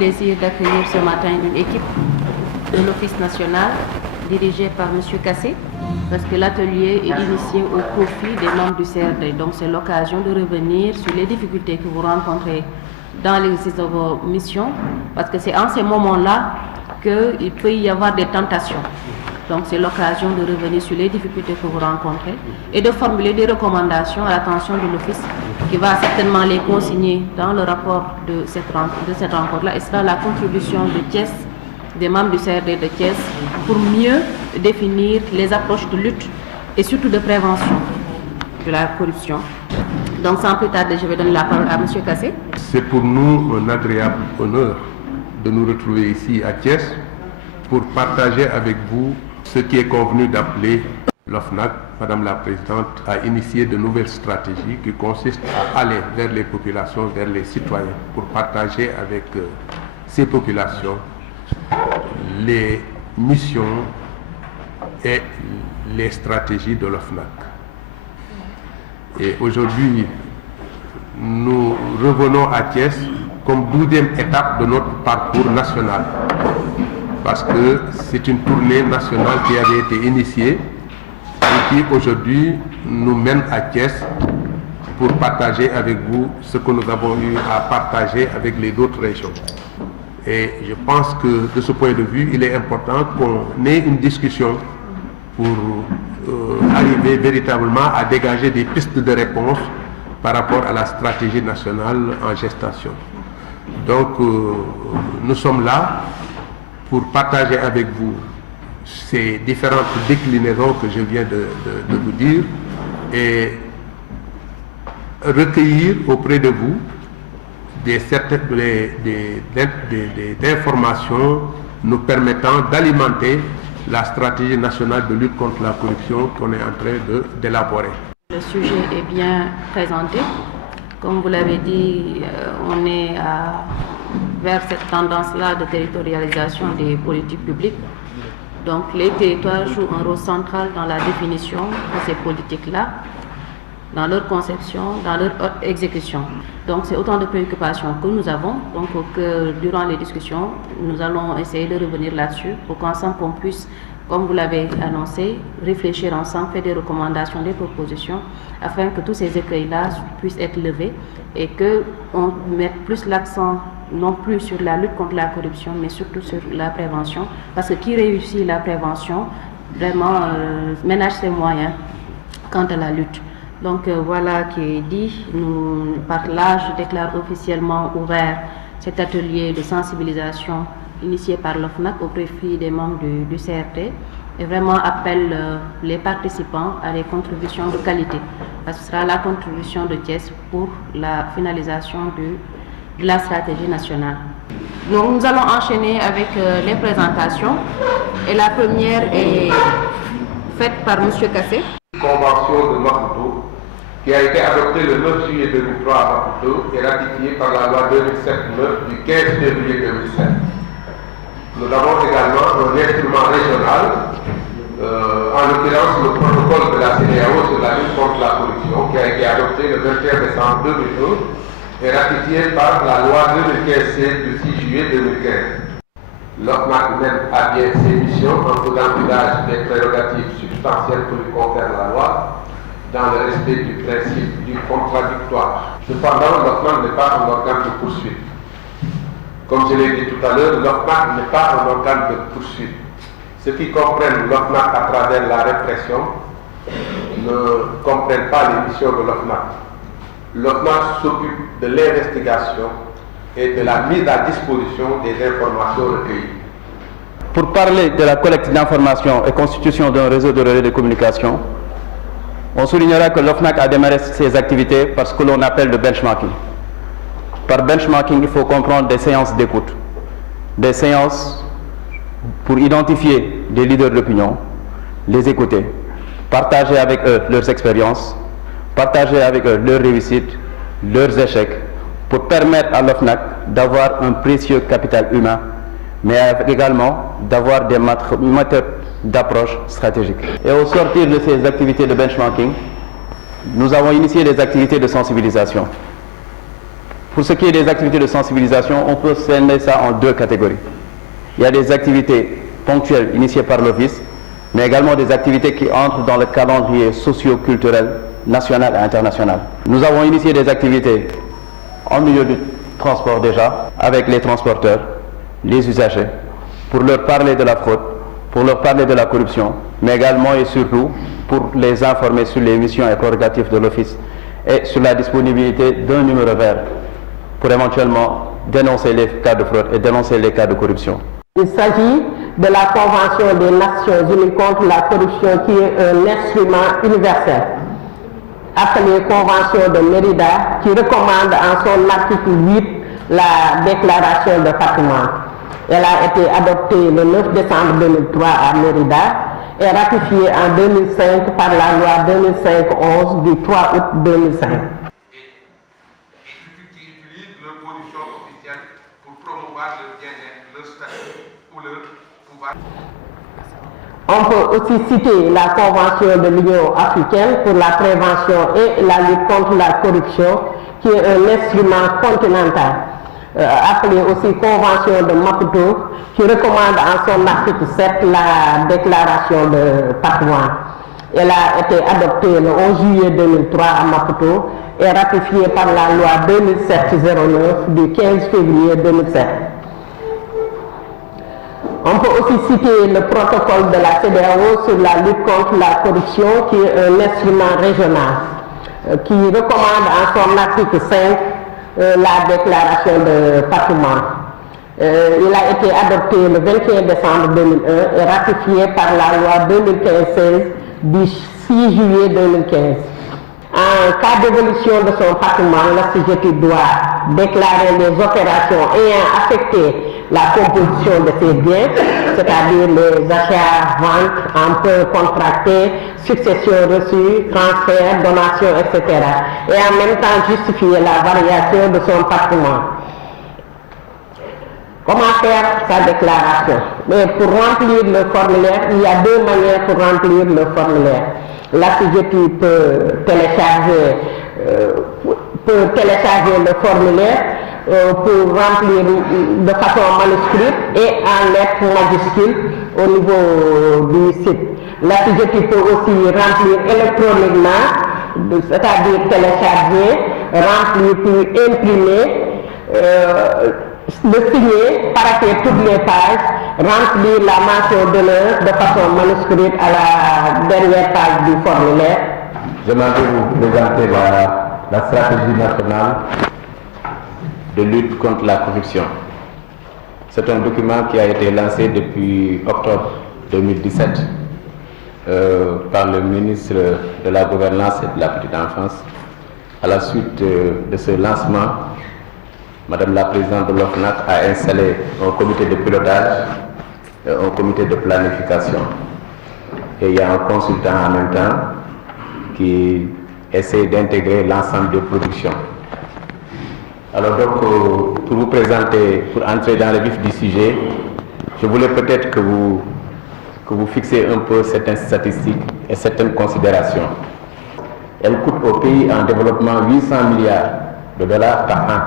plaisir d'accueillir ce matin une équipe de l'Office national dirigée par M. Kassé, parce que l'atelier est initié au profit des membres du CRD. Donc c'est l'occasion de revenir sur les difficultés que vous rencontrez dans l'exercice de vos missions, parce que c'est en ces moments-là qu'il peut y avoir des tentations. Donc c'est l'occasion de revenir sur les difficultés que vous rencontrez et de formuler des recommandations à l'attention de l'Office qui va certainement les consigner dans le rapport de cette rencontre-là. Et sera la contribution de Thiès, des membres du CRD de Thiès, pour mieux définir les approches de lutte et surtout de prévention de la corruption. Donc sans plus tarder, je vais donner la parole à M. Kassé. C'est pour nous un agréable honneur de nous retrouver ici à Thiès pour partager avec vous ce qui est convenu d'appeler l'OFNAC. Madame la Présidente a initié de nouvelles stratégies qui consistent à aller vers les populations, vers les citoyens, pour partager avec ces populations les missions et les stratégies de l'OFNAC. Et aujourd'hui, nous revenons à Thiès comme 12e étape de notre parcours national, parce que c'est une tournée nationale qui avait été initiée et qui aujourd'hui nous mène à Thiès pour partager avec vous ce que nous avons eu à partager avec les autres régions. Et je pense que de ce point de vue, il est important qu'on ait une discussion pour arriver véritablement à dégager des pistes de réponse par rapport à la stratégie nationale en gestation. Donc nous sommes là pour partager avec vous ces différentes déclinaisons que je viens de vous dire et recueillir auprès de vous des informations nous permettant d'alimenter la stratégie nationale de lutte contre la corruption qu'on est en train d'élaborer. Le sujet est bien présenté. Comme vous l'avez dit, on est vers cette tendance-là de territorialisation des politiques publiques. Donc les territoires jouent un rôle central dans la définition de ces politiques-là, dans leur conception, dans leur exécution. Donc c'est autant de préoccupations que nous avons. Donc que durant les discussions, nous allons essayer de revenir là-dessus pour qu'ensemble on puisse, comme vous l'avez annoncé, réfléchir ensemble, faire des recommandations, des propositions, afin que tous ces écueils-là puissent être levés et qu'on mette plus l'accent non plus sur la lutte contre la corruption, mais surtout sur la prévention. Parce que qui réussit la prévention, vraiment ménage ses moyens quant à la lutte. Donc voilà qui est dit. Par là, je déclare officiellement ouvert cet atelier de sensibilisation initié par l'OFNAC au profit des membres du CRD et vraiment appelle les participants à des contributions de qualité. Parce que ce sera la contribution de Thiès pour la finalisation de la stratégie nationale. Donc nous allons enchaîner avec les présentations et la première est faite par M. Kassé. Convention de Maputo qui a été adoptée le 9 juillet 2003 à Maputo et ratifiée par la loi 2007-9 du 15 février 2007. Nous avons également un instrument régional, en l'occurrence le protocole de la CEDEAO sur la lutte contre la corruption qui a été adopté le 21 décembre 2001 et ratifié par la loi 2015-16 du 6 juillet 2015. L'OFNAC mène à bien ses missions en faisant usage des prérogatives substantielles que lui confère la loi dans le respect du principe du contradictoire. Cependant, l'OFNAC n'est pas un organe de poursuite. Comme je l'ai dit tout à l'heure, l'OFNAC n'est pas un organe de poursuite. Ceux qui comprennent l'OFNAC à travers la répression ne comprennent pas les missions de l'OFNAC. L'OFNAC s'occupe de l'investigation et de la mise à disposition des informations recueillies. Pour parler de la collecte d'informations et constitution d'un réseau de relais de communication, on soulignera que l'OFNAC a démarré ses activités par ce que l'on appelle le benchmarking. Par benchmarking, il faut comprendre des séances d'écoute, des séances pour identifier des leaders d'opinion, les écouter, partager avec eux leurs expériences, partager avec eux leurs réussites, leurs échecs, pour permettre à l'OFNAC d'avoir un précieux capital humain, mais également d'avoir des méthodes d'approche stratégique. Et au sortir de ces activités de benchmarking, nous avons initié des activités de sensibilisation. Pour ce qui est des activités de sensibilisation, on peut scinder ça en deux catégories. Il y a des activités ponctuelles initiées par l'Office, mais également des activités qui entrent dans le calendrier socio-culturel national et international. Nous avons initié des activités en milieu du transport déjà, avec les transporteurs, les usagers, pour leur parler de la fraude, pour leur parler de la corruption, mais également et surtout pour les informer sur les missions et prérogatives de l'Office et sur la disponibilité d'un numéro vert pour éventuellement dénoncer les cas de fraude et dénoncer les cas de corruption. Il s'agit de la Convention des Nations Unies contre la corruption qui est un instrument universel, appelé Convention de Mérida, qui recommande en son article 8 la déclaration de patrimoine. Elle a été adoptée le 9 décembre 2003 à Mérida et ratifiée en 2005 par la loi 2005-11 du 3 août 2005. On peut aussi citer la Convention de l'Union africaine pour la prévention et la lutte contre la corruption, qui est un instrument continental, appelé aussi Convention de Maputo, qui recommande en son article 7 la déclaration de patrimoine. Elle a été adoptée le 11 juillet 2003 à Maputo et ratifiée par la loi 2007-09 du 15 février 2007. On peut aussi citer le protocole de la CEDEAO sur la lutte contre la corruption, qui est un instrument régional, qui recommande en son article 5 la déclaration de patrimoine. Il a été adopté le 21 décembre 2001 et ratifié par la loi 2015-16 du 6 juillet 2015. En cas d'évolution de son patrimoine, l'assujetti doit déclarer les opérations ayant affecté la composition de ses biens, c'est-à-dire les achats, ventes, emprunts contractés, successions reçues, transferts, donations, etc. Et en même temps justifier la variation de son patrimoine. Comment faire sa déclaration? Mais pour remplir le formulaire, il y a deux manières pour remplir le formulaire. L'assujetti peut télécharger le formulaire pour remplir de façon manuscrite et en lettres majuscules au niveau du site. L'assujetti peut aussi remplir électroniquement, c'est-à-dire télécharger, remplir puis imprimer, le signer, paraphrer toutes les pages, remplir la mention d'honneur de façon manuscrite à la dernière page du formulaire. J'aimerais vous présenter la stratégie nationale de lutte contre la corruption. C'est un document qui a été lancé depuis octobre 2017 par le ministre de la Gouvernance et de la Petite Enfance. À la suite de ce lancement, Madame la Présidente de l'OFNAC a installé un comité de pilotage, un comité de planification. Et il y a un consultant en même temps qui essaie d'intégrer l'ensemble des productions. Alors donc, pour vous présenter, pour entrer dans le vif du sujet, je voulais peut-être que vous fixiez un peu certaines statistiques et certaines considérations. Elle coûte au pays en développement 800 milliards de dollars par an.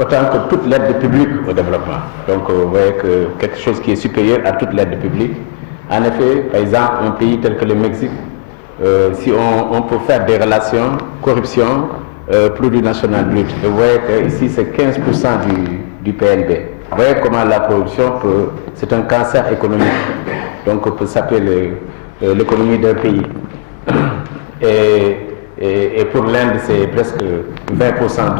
Autant que toute l'aide publique au développement. Donc vous voyez que quelque chose qui est supérieur à toute l'aide publique. En effet, par exemple, un pays tel que le Mexique, si on peut faire des relations, corruption, produit national brut, vous voyez qu'ici c'est 15% du PNB. Vous voyez comment la corruption c'est un cancer économique, donc peut saper l'économie d'un pays. Et pour l'Inde, c'est presque 20%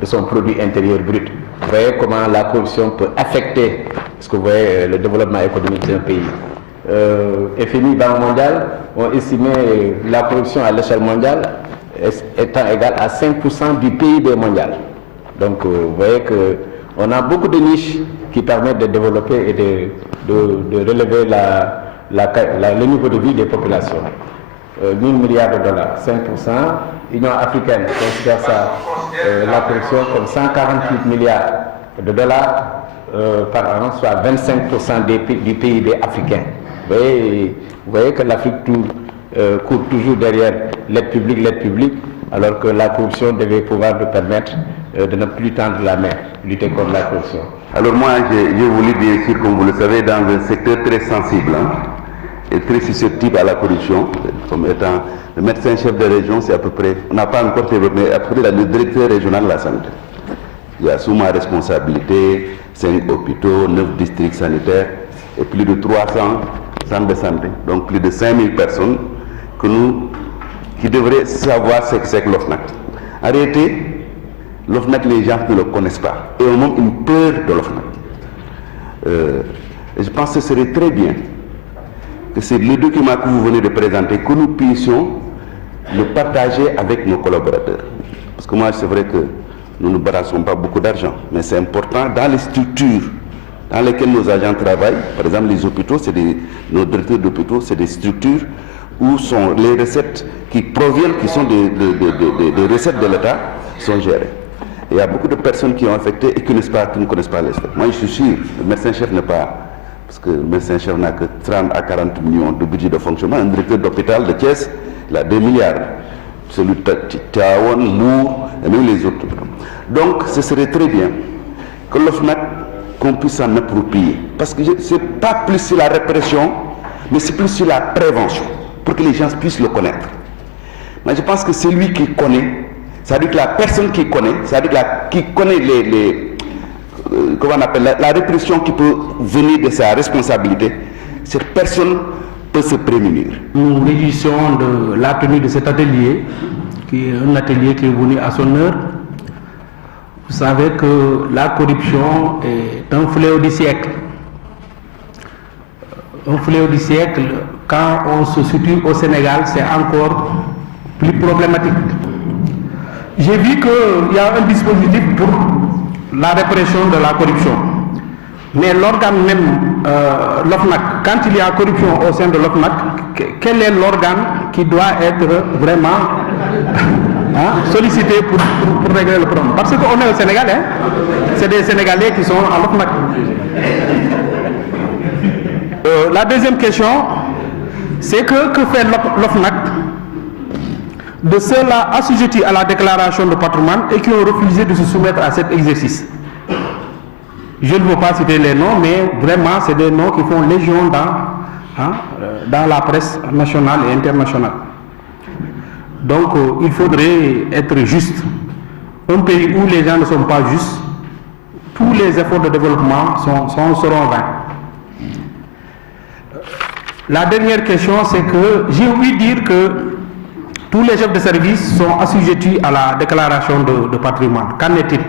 de son produit intérieur brut. Vous voyez comment la corruption peut affecter le développement économique d'un pays. FMI, Banque mondiale, ont estimé la corruption à l'échelle mondiale étant égale à 5% du PIB mondial. Donc vous voyez qu'on a beaucoup de niches qui permettent de développer et de relever le niveau de vie des populations. 1000 milliards de dollars, 5%. L'Union africaine considère ça, la corruption, comme 148 milliards de dollars par an, soit 25% du PIB africain. Vous voyez que l'Afrique court toujours derrière l'aide publique, alors que la corruption devait pouvoir nous permettre de ne plus tendre la main, lutter contre la corruption. Alors moi, j'ai voulu bien sûr, comme vous le savez, dans un secteur très sensible et très susceptible à la corruption, comme étant le médecin-chef de région, c'est à peu près, on n'a pas encore développé, mais à peu près le directeur régional de la santé. Il y a sous ma responsabilité 5 hôpitaux, 9 districts sanitaires et plus de 300 centres de santé. Donc plus de 5000 personnes qui devraient savoir ce que c'est que l'OFNAC. En réalité, l'OFNAC, les gens ne le connaissent pas. Et au moins une peur de l'OFNAC. Et je pense que ce serait très bien que c'est le document que vous venez de présenter, que nous puissions le partager avec nos collaborateurs. Parce que moi, c'est vrai que nous ne brassons pas beaucoup d'argent, mais c'est important dans les structures dans lesquelles nos agents travaillent. Par exemple, les hôpitaux, nos directeurs d'hôpitaux, c'est des structures où sont les recettes qui proviennent, qui sont des recettes de l'État, sont gérées. Et il y a beaucoup de personnes qui ont affecté et qui ne connaissent pas les faits. Moi, je suis sûr, le médecin-chef n'est pas... Parce que le médecin-chef n'a que 30 à 40 millions de budget de fonctionnement. Un directeur d'hôpital de Thiès, il a 2 milliards. Celui de Tiawan, Mour, et même les autres. Donc, ce serait très bien que l'OFNAC, qu'on puisse s'en approprier. Parce que ce n'est pas plus sur la répression, mais c'est plus sur la prévention, pour que les gens puissent le connaître. Mais je pense que celui qui connaît, c'est-à-dire que la personne qui connaît, c'est-à-dire qui connaît comment on appelle, la répression qui peut venir de sa responsabilité, cette personne peut se prémunir. Nous nous réjouissons de la tenue de cet atelier, qui est un atelier qui est venu à son heure. Vous savez que la corruption est un fléau du siècle. Un fléau du siècle, quand on se situe au Sénégal, c'est encore plus problématique. J'ai vu qu'il y a un dispositif pour la répression de la corruption. Mais l'organe même, l'OFNAC, quand il y a corruption au sein de l'OFNAC, quel est l'organe qui doit être vraiment sollicité pour régler le problème? Parce qu'on est au Sénégal, c'est des Sénégalais qui sont à l'OFNAC. La deuxième question, c'est que fait l'OFNAC de ceux-là assujettis à la déclaration de patrimoine et qui ont refusé de se soumettre à cet exercice? Je ne veux pas citer les noms, mais vraiment, c'est des noms qui font légion dans la presse nationale et internationale. Donc, il faudrait être juste. Un pays où les gens ne sont pas justes, tous les efforts de développement seront vains. La dernière question, c'est que j'ai ouï dire que tous les chefs de service sont assujettis à la déclaration de patrimoine. Qu'en est-il?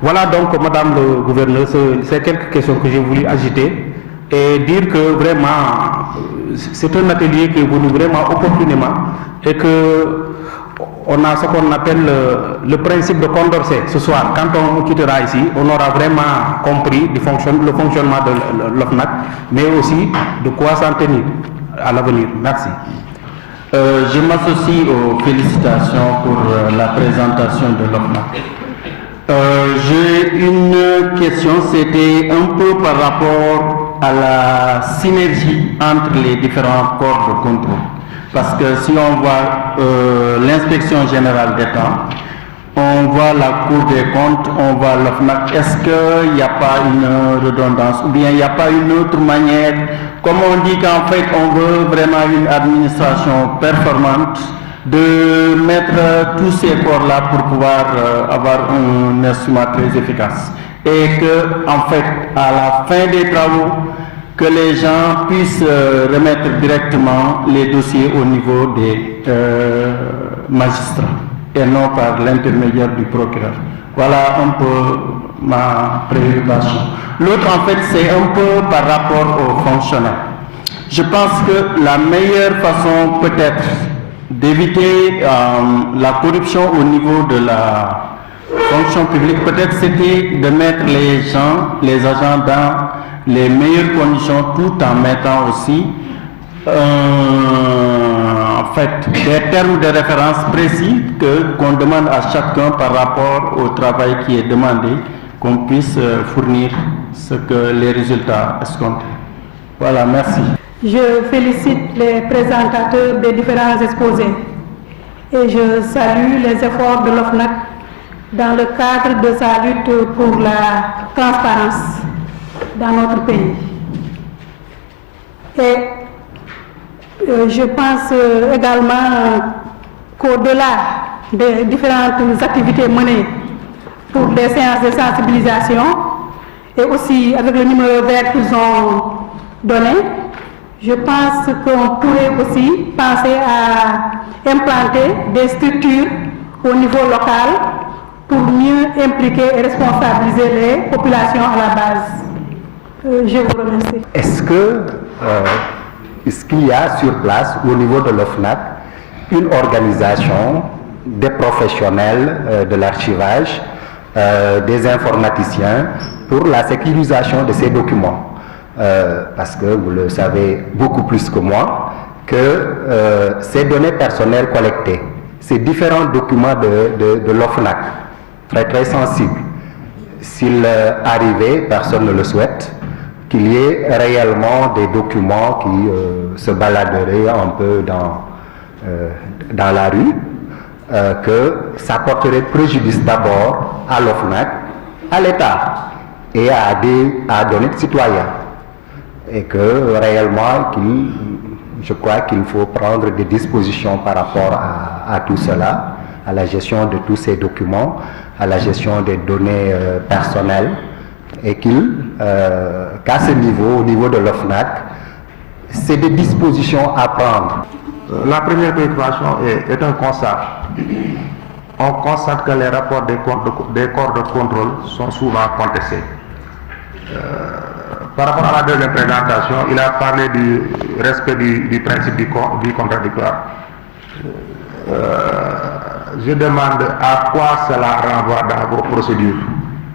Voilà donc, Madame le Gouverneur, c'est quelques questions que j'ai voulu agiter et dire que vraiment, c'est un atelier qui est venu vraiment opportunément et que on a ce qu'on appelle le principe de Condorcet. Ce soir, quand on quittera ici, on aura vraiment compris le fonctionnement de l'OFNAC, mais aussi de quoi s'en tenir à l'avenir. Merci. Je m'associe aux félicitations pour la présentation de l'OFNAC. J'ai une question, c'était un peu par rapport à la synergie entre les différents corps de contrôle. Parce que si on voit l'inspection générale d'État, on voit la Cour des comptes, on voit l'OFNAC, est-ce qu'il n'y a pas une redondance ou bien il n'y a pas une autre manière, comme on dit qu'en fait on veut vraiment une administration performante, de mettre tous ces corps-là pour pouvoir avoir un instrument très efficace. Et que, en fait, à la fin des travaux, que les gens puissent remettre directement les dossiers au niveau des magistrats et non par l'intermédiaire du procureur. Voilà un peu ma préoccupation. L'autre, en fait, c'est un peu par rapport aux fonctionnaires. Je pense que la meilleure façon, peut-être, d'éviter la corruption au niveau de la fonction publique, peut-être c'était de mettre les agents dans les meilleures conditions tout en mettant aussi en fait des termes de référence précis qu'on demande à chacun par rapport au travail qui est demandé, qu'on puisse fournir les résultats escomptés. Voilà, merci. Je félicite les présentateurs des différents exposés et je salue les efforts de l'OFNAC dans le cadre de sa lutte pour la transparence dans notre pays. Et je pense également qu'au-delà des différentes activités menées pour des séances de sensibilisation et aussi avec le numéro vert qu'ils ont donné, je pense qu'on pourrait aussi penser à implanter des structures au niveau local pour mieux impliquer et responsabiliser les populations à la base. Je vous remercie. Est-ce qu'il y a sur place, au niveau de l'OFNAC, une organisation des professionnels de l'archivage, des informaticiens pour la sécurisation de ces documents? Parce que vous le savez beaucoup plus que moi, que ces données personnelles collectées, ces différents documents de l'OFNAC, très sensibles, s'il arrivait, personne ne le souhaite, qu'il y ait réellement des documents qui se baladeraient un peu dans la rue, que ça porterait préjudice d'abord à l'OFNAC, à l'État et à données de citoyens. Et que réellement, je crois qu'il faut prendre des dispositions par rapport à tout cela, à la gestion de tous ces documents, à la gestion des données personnelles, et qu'à ce niveau, au niveau de l'OFNAC, c'est des dispositions à prendre. La première préoccupation est un constat. On constate que les rapports des corps de contrôle sont souvent contestés. Par rapport à la deuxième présentation, il a parlé du respect du principe du contradictoire. Je demande à quoi cela renvoie dans vos procédures.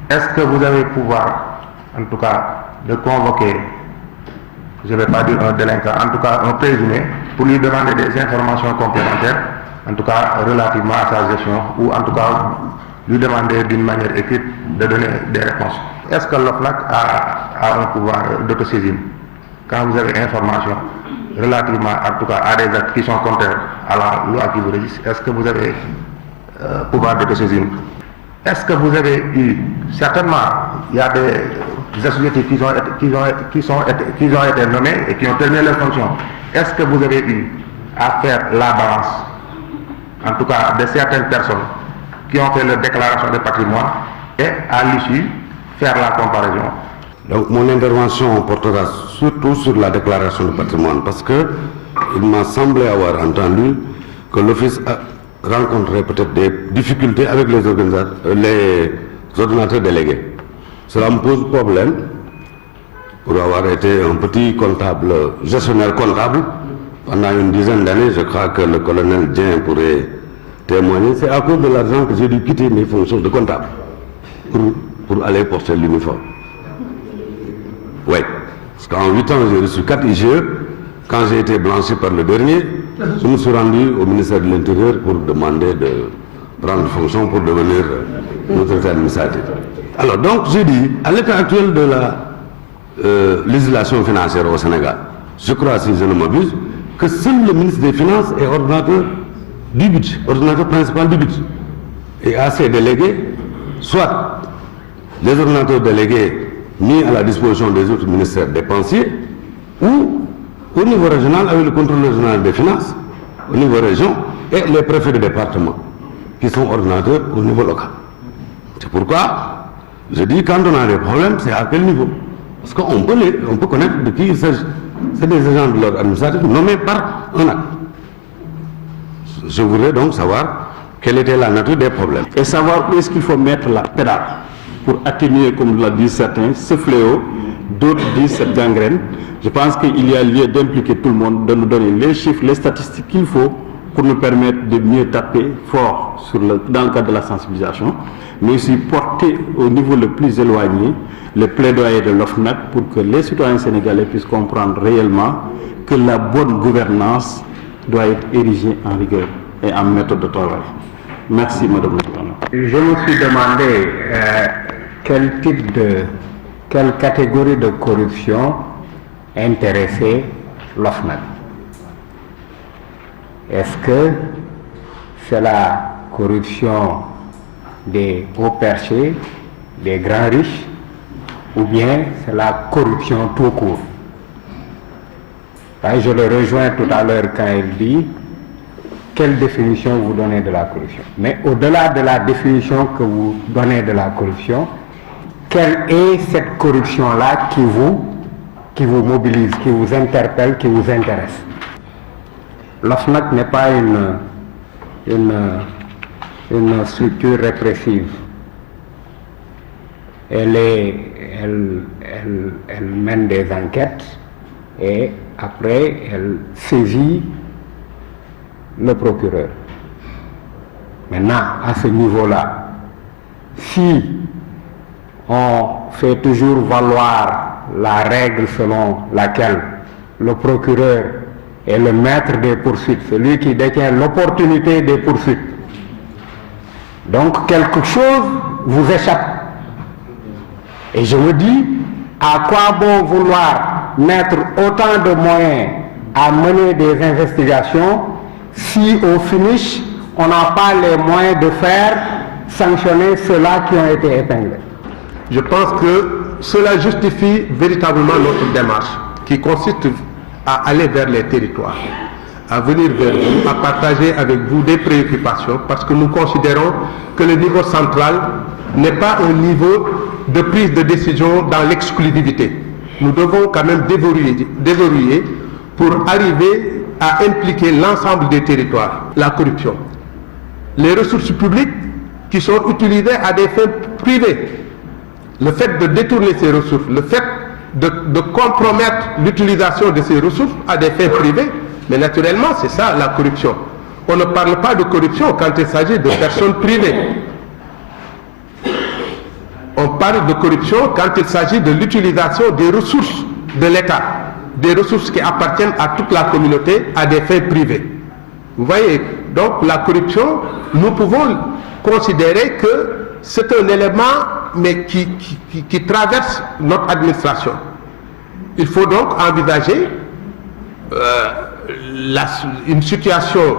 Est-ce que vous avez pouvoir, en tout cas, de convoquer, je ne vais pas dire un délinquant, en tout cas un présumé, pour lui demander des informations complémentaires, en tout cas relativement à sa gestion, ou en tout cas lui demander d'une manière écrite de donner des réponses? Est-ce que l'OFNAC a un pouvoir d'autosaisine quand vous avez information relativement, en tout cas, à des actes qui sont contraires à la loi qui vous régisse? Est-ce que vous avez pouvoir d'autosaisine? Est-ce que vous avez eu, certainement, il y a des associés qui ont été nommés et qui ont terminé leur fonction. Est-ce que vous avez eu à faire la balance, en tout cas de certaines personnes qui ont fait leur déclaration de patrimoine et à l'issue faire la comparaison? Donc mon intervention portera surtout sur la déclaration de patrimoine parce que il m'a semblé avoir entendu que l'Office a rencontré peut-être des difficultés avec les ordinateurs délégués. Cela me pose problème pour avoir été un petit comptable, gestionnaire comptable pendant une dizaine d'années. Je crois que le colonel Dien pourrait témoigner. C'est à cause de l'argent que j'ai dû quitter mes fonctions de comptable pour aller porter l'uniforme. Oui, parce qu'en 8 ans, j'ai reçu 4 IGE. Quand j'ai été blanchi par le dernier, je me suis rendu au ministère de l'Intérieur pour demander de prendre fonction pour devenir autorité administrative. Alors donc, j'ai dit, à l'état actuel de la législation financière au Sénégal, je crois, si je ne m'abuse, que seul le ministre des Finances est ordonnateur du budget, ordonnateur principal du budget. Et à ses délégués, soit les ordonnateurs délégués mis à la disposition des autres ministères dépensiers, ou au niveau régional avec le contrôleur général des finances, au niveau région, et les préfets de département, qui sont ordonnateurs au niveau local. C'est pourquoi je dis quand on a des problèmes, c'est à quel niveau? Parce qu'on peut connaître de qui il s'agit. C'est des agents de l'ordre administratif nommés par un acte. Je voudrais donc savoir quelle était la nature des problèmes. Et savoir où est-ce qu'il faut mettre la pédale pour atténuer, comme l'a dit certains, ce fléau, d'autres disent cette gangrène. Je pense qu'il y a lieu d'impliquer tout le monde, de nous donner les chiffres, les statistiques qu'il faut pour nous permettre de mieux taper fort dans le cadre de la sensibilisation, mais aussi porter au niveau le plus éloigné le plaidoyer de l'OFNAC pour que les citoyens sénégalais puissent comprendre réellement que la bonne gouvernance doit être érigée en rigueur et en méthode de travail. Merci, Madame la Présidente. Je me suis demandé quelle catégorie de corruption intéressait l'OFNAC. Est-ce que c'est la corruption des hauts perchés, des grands riches, ou bien c'est la corruption tout court. Et je le rejoins tout à l'heure quand il dit quelle définition vous donnez de la corruption. Mais au-delà de la définition que vous donnez de la corruption, quelle est cette corruption-là qui vous mobilise, qui vous interpelle, qui vous intéresse? L'OFNAC n'est pas une structure répressive. Elle mène des enquêtes et après elle saisit le procureur. Maintenant, à ce niveau-là, si on fait toujours valoir la règle selon laquelle le procureur est le maître des poursuites, celui qui détient l'opportunité des poursuites, donc quelque chose vous échappe. Et je me dis, à quoi bon vouloir mettre autant de moyens à mener des investigations si au finish on n'a pas les moyens de faire sanctionner ceux-là qui ont été épinglés? Je pense que cela justifie véritablement notre démarche qui consiste à aller vers les territoires, à venir vers vous, à partager avec vous des préoccupations, parce que nous considérons que le niveau central n'est pas un niveau de prise de décision dans l'exclusivité. Nous devons quand même déverrouiller pour arriver à impliquer l'ensemble des territoires. La corruption, les ressources publiques qui sont utilisées à des fins privées, le fait de détourner ces ressources, le fait de compromettre l'utilisation de ces ressources à des fins privées, mais naturellement c'est ça la corruption. On ne parle pas de corruption quand il s'agit de personnes privées. On parle de corruption quand il s'agit de l'utilisation des ressources de l'État, des ressources qui appartiennent à toute la communauté à des fins privées. Vous voyez, donc la corruption, nous pouvons considérer que c'est un élément mais qui traverse notre administration. Il faut donc envisager une situation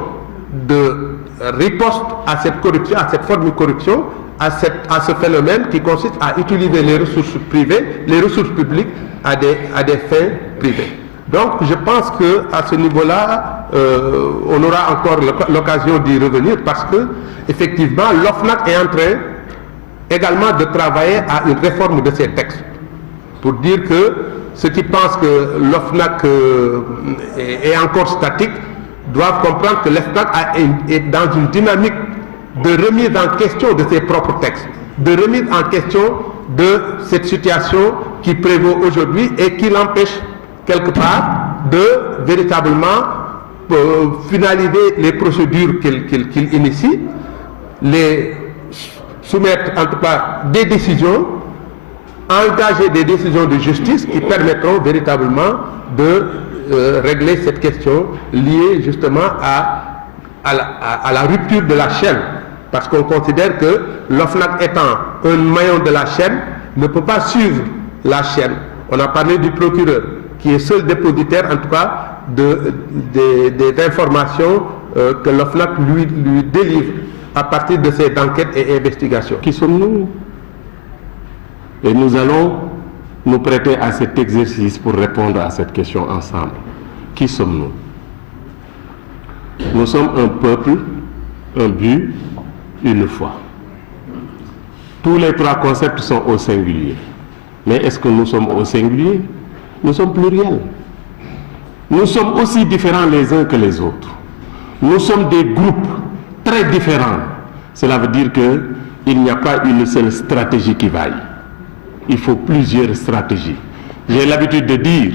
de riposte à cette corruption, à cette forme de corruption, à ce phénomène qui consiste à utiliser les ressources privées, les ressources publiques à des fins privées. Donc je pense qu'à ce niveau-là, on aura encore l'occasion d'y revenir parce que effectivement l'OFNAC est en train également de travailler à une réforme de ces textes pour dire que ceux qui pensent que l'OFNAC est encore statique doivent comprendre que l'OFNAC est dans une dynamique de remise en question de ses propres textes, de remise en question de cette situation qui prévaut aujourd'hui et qui l'empêche quelque part de véritablement finaliser les procédures qu'il initie, les soumettre en tout cas des décisions, engager des décisions de justice qui permettront véritablement de régler cette question liée justement à la rupture de la chaîne. Parce qu'on considère que l'OFNAC étant un maillon de la chaîne, ne peut pas suivre la chaîne. On a parlé du procureur, qui est seul dépositaire en tout cas des informations que l'OFNAC lui délivre à partir de ses enquêtes et investigations. Qui sommes-nous? Et nous allons nous prêter à cet exercice pour répondre à cette question ensemble. Qui sommes-nous? Nous sommes un peuple, un but, une foi. Tous les trois concepts sont au singulier. Mais est-ce que nous sommes au singulier? Nous sommes pluriels. Nous sommes aussi différents les uns que les autres. Nous sommes des groupes très différents. Cela veut dire qu'il n'y a pas une seule stratégie qui vaille. Il faut plusieurs stratégies. J'ai l'habitude de dire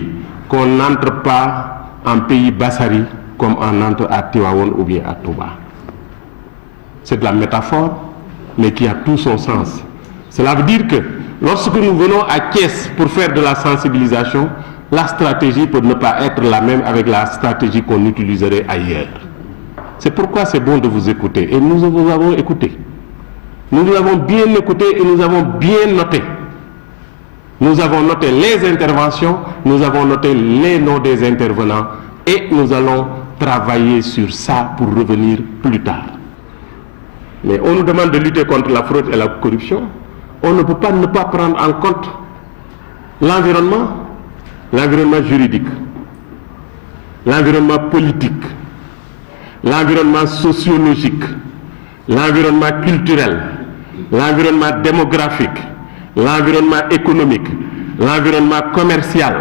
qu'on n'entre pas en pays Bassari comme on entre à Tivaouane ou bien à Touba. C'est de la métaphore, mais qui a tout son sens. Cela veut dire que lorsque nous venons à Thiès pour faire de la sensibilisation, la stratégie peut ne pas être la même avec la stratégie qu'on utiliserait ailleurs. C'est pourquoi c'est bon de vous écouter. Et nous vous avons écouté. Nous vous avons bien écouté et nous avons bien noté. Nous avons noté les interventions, nous avons noté les noms des intervenants et nous allons travailler sur ça pour revenir plus tard. Mais on nous demande de lutter contre la fraude et la corruption. On ne peut pas ne pas prendre en compte l'environnement juridique, l'environnement politique, l'environnement sociologique, l'environnement culturel, l'environnement démographique, l'environnement économique, l'environnement commercial,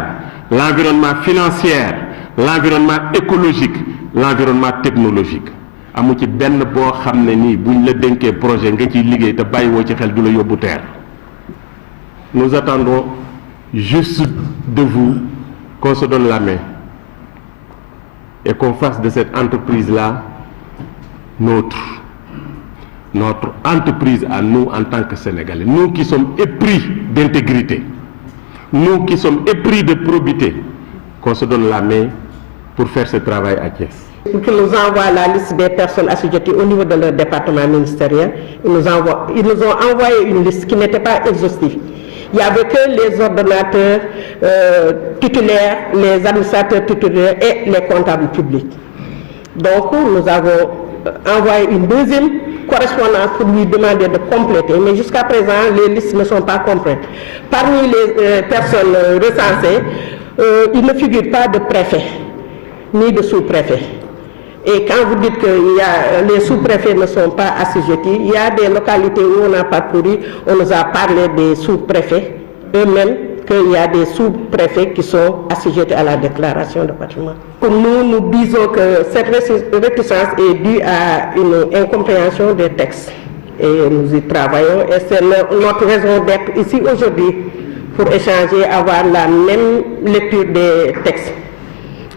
l'environnement financier, l'environnement écologique, l'environnement technologique. amu ci benn boo xam ne nii buñ la dénkee projet nga ciy liggéey te bàyyiwoo ci xel du la yóbbu terre. Nous attendons juste de vous qu'on se donne la main et qu'on fasse de cette entreprise-là notre entreprise à nous en tant que Sénégalais. Nous qui sommes épris d'intégrité, nous qui sommes épris de probité, qu'on se donne la main pour faire ce travail à Thiès. Pour qu'ils nous envoient la liste des personnes assujetties au niveau de leur département ministériel, ils nous ont envoyé une liste qui n'était pas exhaustive. Il n'y avait que les ordonnateurs titulaires, les administrateurs titulaires et les comptables publics. Donc nous avons envoyé une deuxième correspondance pour lui demander de compléter, mais jusqu'à présent les listes ne sont pas complètes. Parmi les personnes recensées, il ne figure pas de préfet ni de sous-préfet. Et quand vous dites que les sous-préfets ne sont pas assujettis, il y a des localités où on a parcouru, on nous a parlé des sous-préfets eux-mêmes, qu'il y a des sous-préfets qui sont assujettis à la déclaration de patrimoine. Pour nous, nous disons que cette réticence est due à une incompréhension des textes. Et nous y travaillons et c'est notre raison d'être ici aujourd'hui pour échanger, avoir la même lecture des textes.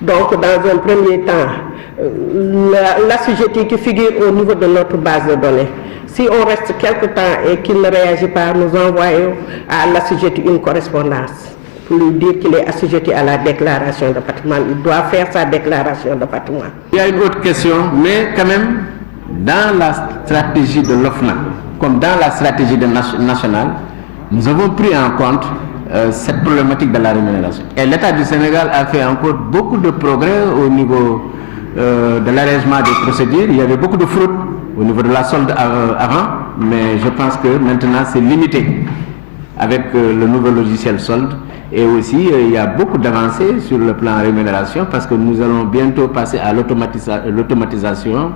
Donc, dans un premier temps, l'assujetti qui figure au niveau de notre base de données. Si on reste quelque temps et qu'il ne réagit pas, nous envoyons à l'assujetti une correspondance pour lui dire qu'il est assujetti à la déclaration de patrimoine. Il doit faire sa déclaration de patrimoine. Il y a une autre question, mais quand même, dans la stratégie de l'OFNAC, comme dans la stratégie nationale, nous avons pris en compte cette problématique de la rémunération. Et l'État du Sénégal a fait encore beaucoup de progrès au niveau de l'allègement des procédures. Il y avait beaucoup de fraude au niveau de la solde avant, mais je pense que maintenant c'est limité avec le nouveau logiciel solde. Et aussi, il y a beaucoup d'avancées sur le plan rémunération parce que nous allons bientôt passer à l'automatisation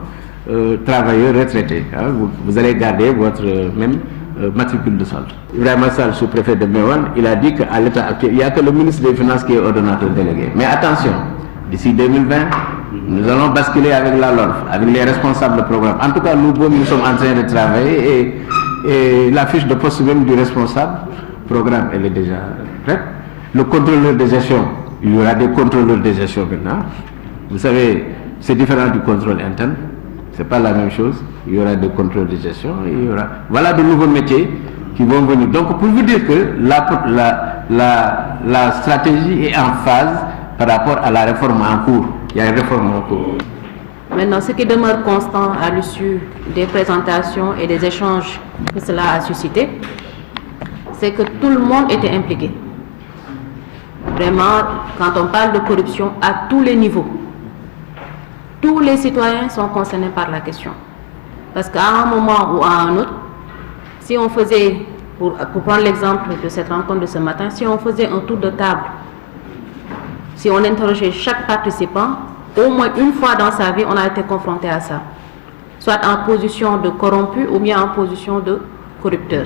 travailleurs retraités. Hein. Vous allez garder votre même matricule de solde. Ibrahima Sall, sous-préfet de Meouane, il a dit qu'à l'état actuel, il n'y a que le ministre des Finances qui est ordonnateur délégué. Mais attention, d'ici 2020, nous allons basculer avec la LOLF, avec les responsables de programme. En tout cas, nous sommes en train de travailler et la fiche de poste même du responsable programme, elle est déjà prête. Le contrôleur de gestion, il y aura des contrôleurs de gestion maintenant. Vous savez, c'est différent du contrôle interne. Ce n'est pas la même chose. Il y aura des contrôles de gestion. Voilà de nouveaux métiers qui vont venir. Donc, pour vous dire que la stratégie est en phase par rapport à la réforme en cours. Il y a une réforme en cours. Maintenant, ce qui demeure constant à l'issue des présentations et des échanges que cela a suscité, c'est que tout le monde était impliqué. Vraiment, quand on parle de corruption à tous les niveaux, tous les citoyens sont concernés par la question. Parce qu'à un moment ou à un autre, si on faisait, pour prendre l'exemple de cette rencontre de ce matin, si on faisait un tour de table, si on interrogeait chaque participant, au moins une fois dans sa vie, on a été confronté à ça. Soit en position de corrompu ou bien en position de corrupteur.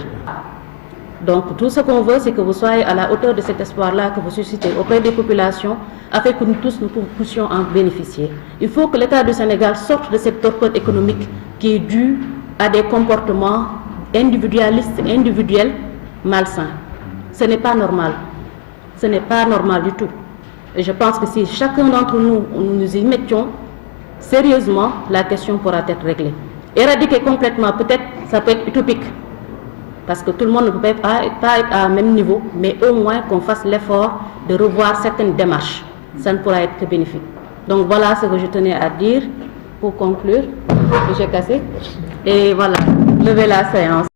Donc tout ce qu'on veut, c'est que vous soyez à la hauteur de cet espoir-là que vous suscitez auprès des populations, afin que nous tous nous puissions en bénéficier. Il faut que l'État du Sénégal sorte de cette torpeur économique qui est due à des comportements individualistes, individuels, malsains. Ce n'est pas normal. Ce n'est pas normal du tout. Et je pense que si chacun d'entre nous, nous y mettions sérieusement, la question pourra être réglée. Éradiquer complètement, peut-être, ça peut être utopique. Parce que tout le monde ne peut pas être à un même niveau, mais au moins qu'on fasse l'effort de revoir certaines démarches. Ça ne pourra être que bénéfique. Donc voilà ce que je tenais à dire pour conclure. J'ai cassé. Et voilà, levez la séance.